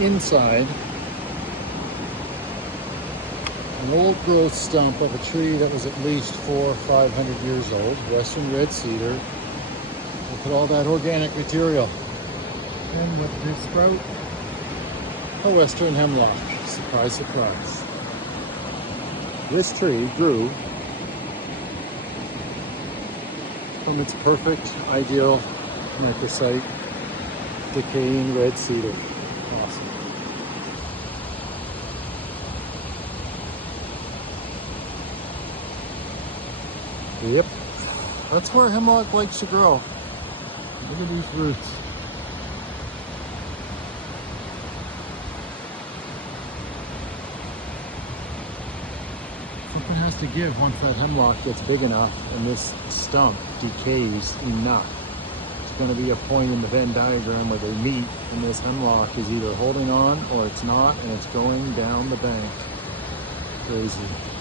inside an old growth stump of a tree that was at least 400 or 500 years old, western red cedar. Look at all that organic material. And what did it sprout? A western hemlock. Surprise, surprise. This tree grew from its perfect, ideal microsite, decaying red cedar. Awesome. Yep, that's where hemlock likes to grow. Look at these roots. Something has to give once that hemlock gets big enough and this stump decays enough. It's going to be a point in the Venn diagram where they meet and this hemlock is either holding on or it's not, and it's going down the bank. Crazy.